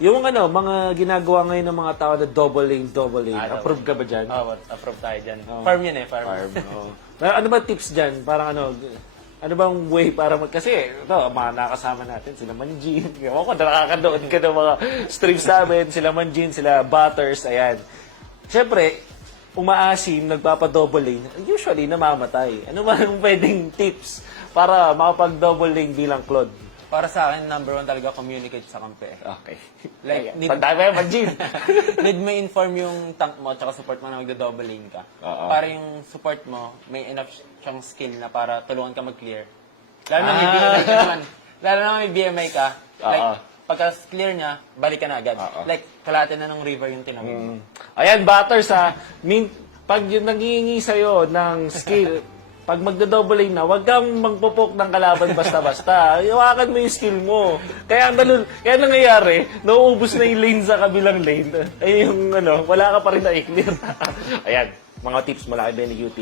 Yung ano, mga ginagawa ngayon ng mga tao na double lane. Approve ka ba dyan? Oo, approve tayo dyan. Farm yun eh, farm. Oo. Ano ba tips dyan? Parang ano bang way para kasi ito, mga nakasama natin, sila Manjin. Ewan ko, nakakanood ka ng mga streams namin, sila Manjin, sila Butters, ayan. Siyempre, umaasim, nagpapa-double lane, usually namamatay. Ano ba yung pwedeng tips para makapag-double lane bilang Claude? Para sa akin, number one talaga, communicate sa kampe. Okay. Like, Tanda mo yan, Manjin. need mo inform yung tank mo at support mo na magdo-double lane ka. Oo. Para yung support mo, may enough siyang skill na para tulungan ka mag-clear. Lalo na may BMI ka naman. Lalo na may BMI ka. Like, pagka clear niya, balik ka na agad. Like, kalahati na ng river yung tinawid mo. Ayan, Butters ha. Pag yung nangihingi sa'yo ng skill, pag magda-double lane na, huwag kang magpupok ng kalaban basta-basta. Iwakan mo yung skill mo. Kaya nangyayari, nauubos na yung lane sa kabilang lane. Ay yung wala ka pa rin na i-clear. Ayan, mga tips mula kay Benny QT.